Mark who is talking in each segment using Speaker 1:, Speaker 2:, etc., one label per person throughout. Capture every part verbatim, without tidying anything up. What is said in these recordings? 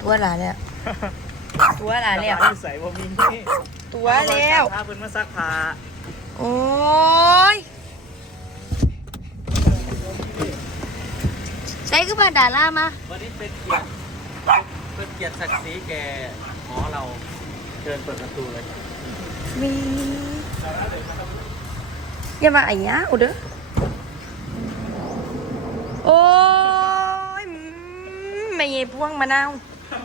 Speaker 1: ตัวหลาแล้วตัวหลาแล้ว
Speaker 2: ใส่บ่มี
Speaker 1: ตัวแล้ว
Speaker 2: พาเพิ่นมาซักผ้า
Speaker 1: โอ้ยใช้คือผ่านด่าล่ามา
Speaker 2: วันนี้เป็นเกียรติเป็นเกียรติศักดิ์ศรีแก่หมอเราเชิญเปิดประตูเลย
Speaker 1: มีอย่ามาไอ้ยะอุเด้อโอ้ยไม่เย่พวงมะนาว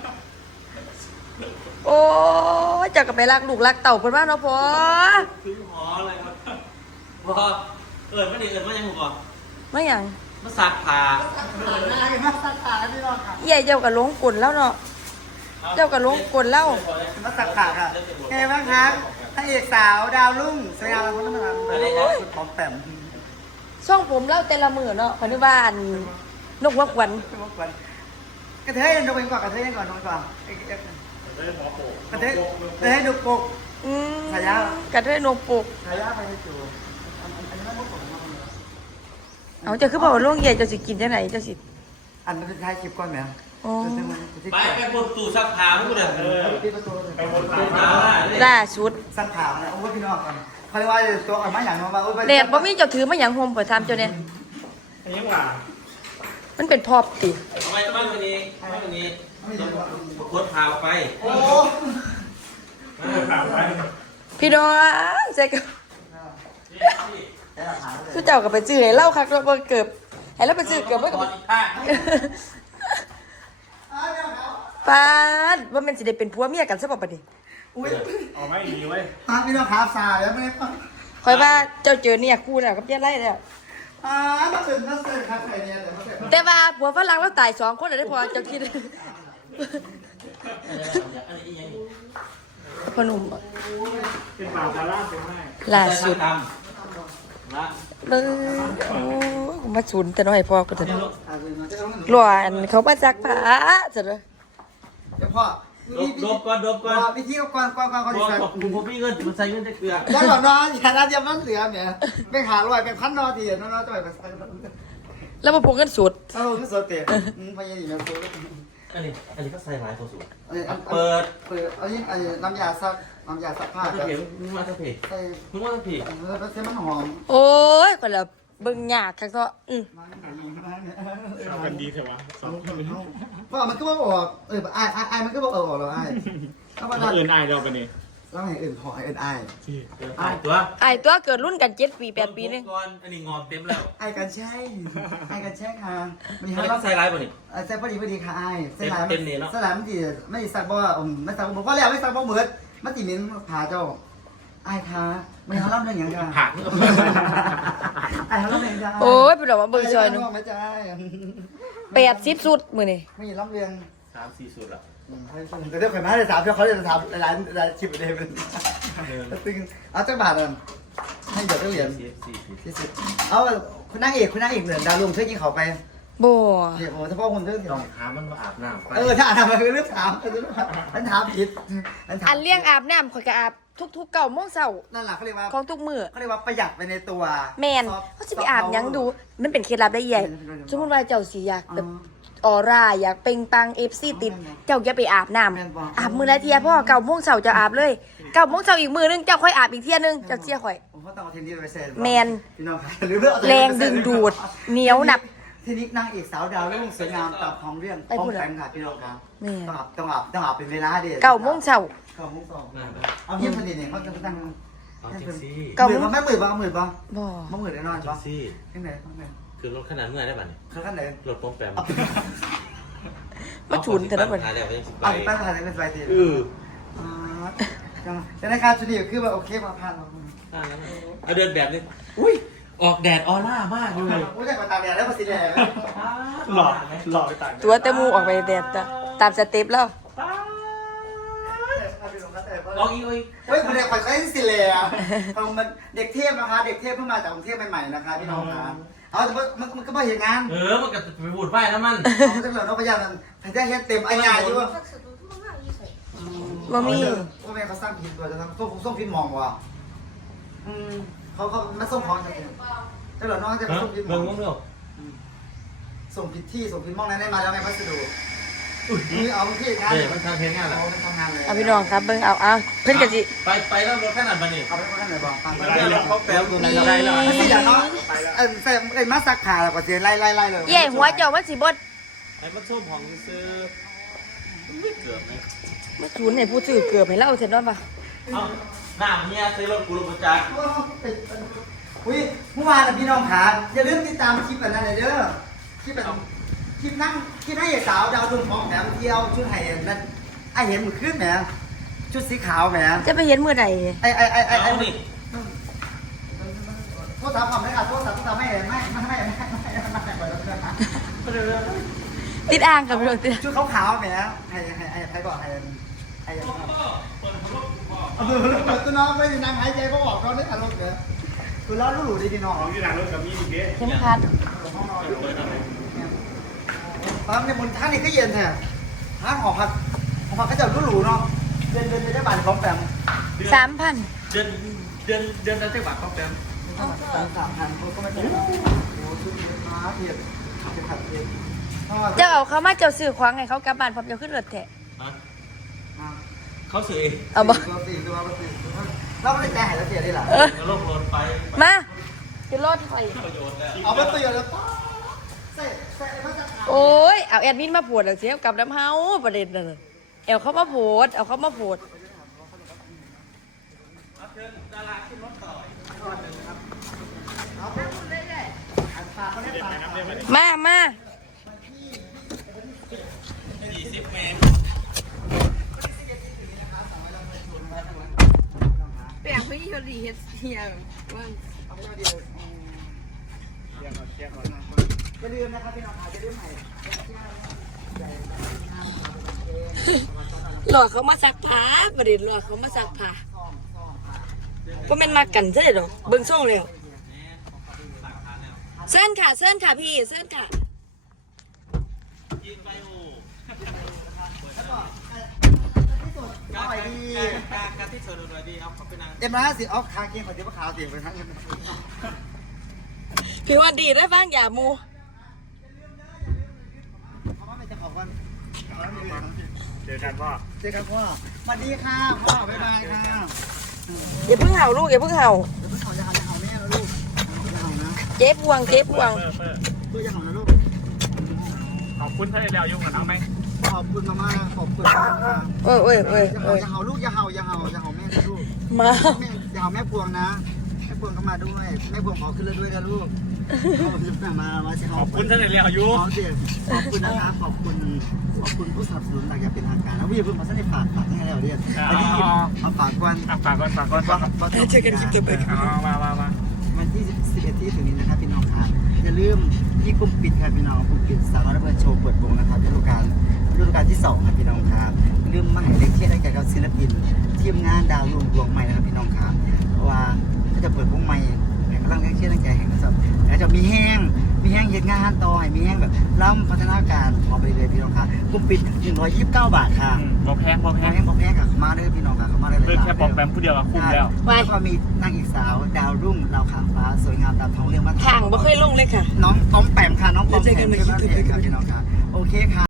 Speaker 1: โอ้ยจะกลับไปรักลูกรักเต่าเพิ่นว่าเนาะพ่อ
Speaker 2: ถึงหออะไรครับพอเอิญไม่ได้เอิญว่ายังบ่
Speaker 1: ไม่หยัง
Speaker 2: มาซักผ้า
Speaker 3: มาสักขาพี่น้องค่ะ
Speaker 1: ใหญ่เจ้ากับลงกลแล้วเนาะเจ้ากับลงกลแล้ว
Speaker 3: มาสักขาค่ะไงบ้างครับพระเอกสาวดาวรุ่งสวยงามคนนั้นมาสุดของแต้ม
Speaker 1: ช่องผมเล่าแต่ละมือเนาะพนุบาลนกวักวัน
Speaker 3: กระเทยดูเป็นก่อนกระเทยก่อนดูก่อนกระเทยกระเทยดูปก
Speaker 1: สายากระเทยนกปก
Speaker 3: สายาไปจู
Speaker 1: เอาจะคือบอกว่าล่วงใหญ่จะสิกินจังไหนจะสิ
Speaker 3: อันมันเป็นท้ายคลิปก่อนไหม
Speaker 2: ไปไปบนตู้ซักผ้าพวกนั้นไปบนตู้
Speaker 1: ล่าสุด
Speaker 3: สักขาเนี่ยโอ้พี่น้องกันเขาเรียกว่าตัวอ่อนมาอย่างน้องว่า
Speaker 1: เด็ดบ่มีเจ้าถือมาอย่างโฮมเปิดทำเจ้าเนี่ย
Speaker 2: ยังว่า
Speaker 1: มันเป็นพอบติ
Speaker 2: ทำไมบ้านวันนี้บ้านวันนี้โคตรพาไป
Speaker 3: โอ้
Speaker 1: พี่น้องเจ๊ก็คือเจ้ากับไปจื้อให้เล่าคักเราเกือบให้เราไปจื้อเกือบไม่กับปาดว่ามันจะได้เป็นผัวเมียกันซะป่ะปะดิ
Speaker 3: อุ้ย
Speaker 2: อ๋อไม่ดีเว้ย
Speaker 3: ตาพี่น้องขาสาแล้วไม่ฟัง
Speaker 1: คอยว่าเจ้าเจอเนี่ยคู่น่ะกับเจ้าไร่เนี่ย
Speaker 3: อ่ามาตื่นมาตื่นครับใครเนี่ย
Speaker 1: แต่ว่าผัวฝรั่งเราตายสองคนเลยได้พอเจ้าคิดพนุ่ม
Speaker 2: เป็นบ่าวดาราเป็นไง
Speaker 1: ล่าสุดเออโอ้มาฉุนแต่น้อยพอก็จะหลวนเขามาจักผ้าจะเลย
Speaker 3: เดี๋ยวพ่อ
Speaker 2: ดบก่อนดบก่อน
Speaker 3: วิธีก็ก่อนก่อนก่อนก่อน
Speaker 2: ก่อนผมผมมีเงินมันใส่เงินจะเกลือ
Speaker 3: แล้วก่อนนอนอย่าน่าเยี่ยมนั่นเสือเนี่ยเป็นขาลอยเป็นพันนอทีนอนนอนจะไปไป
Speaker 1: แล้วมาพกกันสุด
Speaker 3: เออคือโซเตะพยายามโซ
Speaker 2: อันนี้อันนี้ก็ใส่หลายตัวสูง
Speaker 3: เปิดเปิดอันนี้น้ำยาซักน้ำยาซักผ้า
Speaker 2: เผ็ดมึงมาสักเผ็ดมึงมาสักเผ็ด
Speaker 3: แล้วเส้นมันหอม
Speaker 1: โอ้ยคนละเบิ่งยากทั้งก็อืม
Speaker 2: ชอบกันดีเถอะวะสองคน
Speaker 3: เพราะมันก็บอกเออไอ้ไอ้มันก็บอกเออบอกเราไอ้
Speaker 2: ถ้ามันเอินไอ้เราปะเนี่ย
Speaker 3: แล้วไงเอินหอเอินไอ้
Speaker 2: ไอ้ตัว
Speaker 1: ไอ้ตัวเกิดรุ่นกันเจ็ดปีแปดปีนึง
Speaker 2: ก่อนอันนี้งอมเต็มแล้ว
Speaker 3: ไอ้กันใช่ไอ้กันใช่ค่ะ
Speaker 2: มันต้องใส่ลายปะเนี่ย
Speaker 3: ใส่พอดีพอดีค่ะไอ้ใส่ลาย
Speaker 2: เต็มเนี่ยเนาะ
Speaker 3: ใส่ลายมันจีไม่ซักบ่ไม่ซักบ่ก็แล้วไม่ซักบ่เหมือนมันจีมิ้นผ่าเจ้าไอ้ค่ะไม่เขาล่ำเรื่องอย่างกัน
Speaker 2: ผัก
Speaker 3: ไอ้เขาล่ำเรื่องอย่าง
Speaker 1: โอ้ยเป็นแบบว่าเบิ่งซอยนึง
Speaker 3: ไม่ใช่
Speaker 1: แปดสิบสุดมือนี่
Speaker 3: ไม่ล่ำเรื่อง
Speaker 2: สามสี่สุดละ
Speaker 3: แต่เดี๋ยวข่อยมาเลยสามเดี๋ยวเขาจะถามหลายหลายชิปเดียวเป็นตึงเอาจักบาทอ่ะให้เดี๋ยวก็เหรียญสี่สิบเอาคุณนางเอกคุณนางเอกเหมือนดาวลุงเชื่อกินเขาไป
Speaker 1: บ่
Speaker 3: เดี๋ยวเฉพาะคนเรื่อง
Speaker 2: ต้องถามมันมาอาบน้ำ
Speaker 3: เออถ้าอาบน้ำมันคือเรื่องถามอันถามผิด
Speaker 1: อันเลี้ยงอาบน้ำข่อยก็อาบทุกๆเก่าโมงเช้า
Speaker 3: นั่นแหละเขาเรียกว่า
Speaker 1: ของทุกมื้อ
Speaker 3: เขาเรียกว่าประหยัดไปในตัว
Speaker 1: แมนเขาจะไปอาบยังดูมันเป็นเคล็ดลับได้ใหญ่สมมติว่าเจ้าสีอยากแบบออร่าอยากเป่งปังเอฟซีติดเจ้าอย่าไปอาบน้ำอาบมือละเทียพ่อเก่าโมงเช้าจะอาบเลยเก่าโมงเช้าอีกมือนึงเจ้าค่อยอาบอีกเทียนึงเจ้าเสียค่อยแมนแรงดึงดูดเหนียวหนับ
Speaker 3: ทีนี้นางเอกสาวดาวรุ่งสวยงามตับของเรื่องป้องแปงค่ะพี่น้องครับต้องอาบต้องอาบต้องอาบเป็นเวลาเดียว
Speaker 1: เก่าโมงเช้า
Speaker 3: เก่าโมงสองเอาเพียงพอดีเนี่ยเขาจะตั้ง
Speaker 2: เก่า
Speaker 3: หมื่นบ้างไม่หมื่นบ้างหมื่นบ้าง
Speaker 1: บ่
Speaker 3: ไม่หมื่นแน่นอน
Speaker 2: บ้าง
Speaker 3: ที่ไหนที่ไหน
Speaker 2: คือรถขนาดเมื่อได้ป่ะเนี่ย
Speaker 3: ขนาดไหน
Speaker 2: รถป้องแปม
Speaker 1: มาฉุนแต่ละวัน
Speaker 3: เอาไปถ่ายเป็นสบายที
Speaker 2: เออ
Speaker 3: แต่ในการชุดนี้คือแบบโอเคมาผ่านเรา
Speaker 2: เอาเดินแบบนี้อุ้ยออกแดดออร่ามากเลย
Speaker 3: อุ้ยแต่มาตามแดดแล้วมาสีแดง
Speaker 2: หล่อหล่อไปตาม
Speaker 1: ตัวเตมูออกไปแดดตามสเต็ปแล้ว
Speaker 2: ออกอีกอีก
Speaker 3: เฮ้ยคนเด็กคนใช้สิเลยอ่ะมันเด็กเทพนะคะเด็กเทพเพิ่งมาจากกรุงเทพใหม่ๆนะคะพี่น้องค่ะเอาแต่มันมันก็ไม่เห็นงาน
Speaker 2: เออมันก็ไปบูดป้ายแล้วมัน
Speaker 3: เขาจะเหลือนกพยามันถึงจะเห็นเต็มไอ้งานอยู่ว่า
Speaker 1: บ่มี
Speaker 3: ว่าแม่เขาสร้างพิมพ์ตัวจะทำส่งส่งพิมพ์มองว่ะอืมเขาเขาไม่ส่งของจะเป็นจะเหลือน้องจะส่งพิมพ์มองส่งผิดที่ส่งพิมพ์มองนั้นได้มาแล้วไงพัสดุมือเอาที่งาน
Speaker 2: เดี๋ยวมันทำเพลงงานเหรอ
Speaker 3: เอาไปทำงานเลย
Speaker 1: เอาพี่น้องครับเบิ่งเอาเอาเพิ่นก็สิ
Speaker 2: ไปไปแล้วรถขนาดมันนี่
Speaker 3: เอาไปทำงานเลยบอกฟังไป
Speaker 2: เดี๋ยวเขาแปลวตัวนั้น
Speaker 1: มี
Speaker 2: ได้แล้ว
Speaker 3: ไม่ใช่อย่างเนาะเออแต่ไอ้มาสักขาแล้วก็เสียไล่ไล่ไล่เลย
Speaker 1: เย่หัวเจ้ามันสิบ่
Speaker 2: ไอ้มันส้มของซื้อไม่เกือบไหม
Speaker 1: มาศูนย์ให้ผู้ซื้อเกือบให้เราเสร็จแล้วป่ะ
Speaker 2: เอาหน้าเมียซื้อรถกูรถประจักษ์
Speaker 3: อุ้ยเมื่อวานพี่น้องขาอย่าลืมติดตามคลิปอันนั้นเลยเด้อคลิปแบบคลิปนั่งคลิปให้สาวดาวดุมของแหมเที่ยวชุดไห้นั่นไอเห็นมันขึ้นแหมชุดสีขาวแหม
Speaker 1: จะไปเห็นมื้อใด
Speaker 3: ไอไอไอไอไอ
Speaker 2: เอาดิ
Speaker 3: โทษถามความไม่ค่ะโทษถามโทษถามไม่ไม่ไม่ไม่ไม่ไม่ไม่ไม่ไม่
Speaker 1: ติดอ่างกับพี่น้องติด
Speaker 3: ชุดขาวขาวแหมไอไอไอใครบอกไอไอเออเปิดตัวน้องไม่ได้นั่งหายใจก็บอกเขาได้อารมณ์เลยคือล้อลู่ดีพี่น้อง
Speaker 4: ของที่ร้านรถกับมีอีกเด้
Speaker 1: เข็มขัด
Speaker 3: ปั๊มเนี่ยมันท่านี่ก็เย็นแท้ท่าหอพักหอพักก็จะรู้หรูเนาะเดินเดินไปได้บ้านของแปม
Speaker 1: สามพัน
Speaker 2: เดือนเดือนเดือนละเท่าไหร่เขาแปลว
Speaker 3: สามสามพันเขาก็ไม่เป็นไรโอ้ชุดเยอะมากเพียบจะขัดเพียบ
Speaker 1: เจ้าเอาเขามาเจ้าซื้อของให้เขากลับบ้านพร้อมเจ้าขึ้นรถแท้
Speaker 2: เขาซื้อเอง
Speaker 1: เอาบ่
Speaker 3: ตัวสี่ตัวสี่เราไม่ได้ใจหายแล้วเสียได้หรอ
Speaker 1: เออ
Speaker 2: แล้วลงรถไป
Speaker 1: มาจะรถไฟ
Speaker 2: ประโยชน์แล้ว
Speaker 3: เอาไปตัวแล้วป้าเสร็จเสร็จมาจาก
Speaker 1: โอ้ยเอาแอดมินมาโพดแล้วเสียกับน้ำเฮาประเด็นนั่นน่ะเอาเขามาโพดเอาเขามาโพด
Speaker 3: เอาไปเรื่อยๆฝากเขาได้ฝาก
Speaker 1: มามา
Speaker 2: ยี่สิบเมตร
Speaker 1: แปลงพี่ชลีเฮ็ดเฮียว่า
Speaker 3: เอาไปเดียวจะลืมนะครับพี่น้องอาจจะลืมใหม่
Speaker 1: หลอกเขามาซักผ้าประเด็นหลอกเขามาซักผ้าก็แม่นมากันซะเด้อเบิ่งส่งแล้วเส้นค่ะเส้นค่ะพี่เส้นค่ะ
Speaker 2: ยิงไปโอ้
Speaker 3: เอาไปดี
Speaker 2: การการที่เชิญโดยดีเอาเขาไปนั่ง
Speaker 3: เอ็มร้อยห้าสิบเอาคาเกมก่อนเดี๋ยวขาวเสียงไปทั้งเงิน
Speaker 1: พี่ว่าดีได้บ้างอย่ามู
Speaker 3: เพราะว่ามันจะขอบกัน
Speaker 4: เจอกันพ่อ
Speaker 3: เจอกันพ่อสวัสดีค่ะพ่อบ๊ายบายค่ะ
Speaker 1: อย่าเพิ่งเห่าลูกอย่าเพิ่งเห่า
Speaker 3: เดี๋ยวเพิ่งเอาจะเอาจะเอาแม่นะลูกจะเอานะ
Speaker 1: เจ๊พวงเจ๊พวง
Speaker 4: เปิดเปิด
Speaker 3: ลูกจะเอานะลูก
Speaker 4: ขอบคุณท่านเดียวยุ่งกับน้องไหม
Speaker 3: ขอบคุณมากๆขอบคุณมากค่ะ
Speaker 1: เอ้ยเอ้ยเอ้ย
Speaker 3: อย่า
Speaker 1: เอ้
Speaker 3: เห่าย อย่าเห่าลูกอย่าเห่าอย่าเห่าอย่าเห่าแม่นะลูก
Speaker 1: มา
Speaker 3: แม่อย่าเห่าแม่พวงนะแม่พวงก็มาด้วยแม่พวงขอขึ้นเลยด้วยนะลูกขอบคุณมามาจะ
Speaker 4: ข
Speaker 3: เห่า
Speaker 4: อบคุณท่านเดียวยุ่
Speaker 3: ข
Speaker 4: ง
Speaker 3: อบคุณขอบคุณนะครับขอบคุณขอบคุณผู้สนับสนุนหลักอย่างเป็นทางการแล้วพี่เพิ่งมาสนิทฝากฝากให้แล้วเรียนอันนี้มาฝากก่อน
Speaker 4: ฝากก่อนฝากก่อนฝากก่อน
Speaker 1: เจอกันคลิปต่อไป
Speaker 4: เอามามามา
Speaker 3: วันที่สิบเอ็ดที่ถึงนี้นะครับพี่น้องครับอย่าลืมที่กลุ่มปิดครับพี่น้องกลุ่มปิดสาวน้อยระเบิดโชว์เปิดวงนะครับฤดูกาลฤดูกาลที่สองครับพี่น้องครับอย่าลืมมาให้เล็กเที่ยวได้แก่กับศิลปินทีมงานดาวรุ่งดวงใหม่นะครับพี่น้องครับเพราะว่าถ้าจะเปิดวงใหม่กำลังเที่ยวได้แก่แห่งนะครับแล้วจะมีแห้งมีแห้งเย็นงานต่อให้มีแห้งแบบล้ำพัฒนาการออกไปเลยพี่น้องครับกลุ่มปิดหนึ่งร้อยยี่สิบเก้าบาทค่ะ
Speaker 4: บอแพงบอแพ
Speaker 3: แห้
Speaker 4: ง
Speaker 3: งบอกแห้งค่ะมาเลยพี่น้องค่ะมาเลยเลย
Speaker 4: เลือกแค่บอกแปมผู้เดียวก็คุ้มแล้ว
Speaker 1: ไป
Speaker 3: แล้วก็มีนางเอกสาวดาวรุ่งดาวขางฟ้าสวยงามตามท้องเรื่องบ้าน
Speaker 1: ทางบ่เคยลงเลยค่ะ
Speaker 3: น้องต้อมแปมค่ะน้องต้อมแปมเป็นบ้านเอกครับพี่น้องค่ะโอเคค่ะ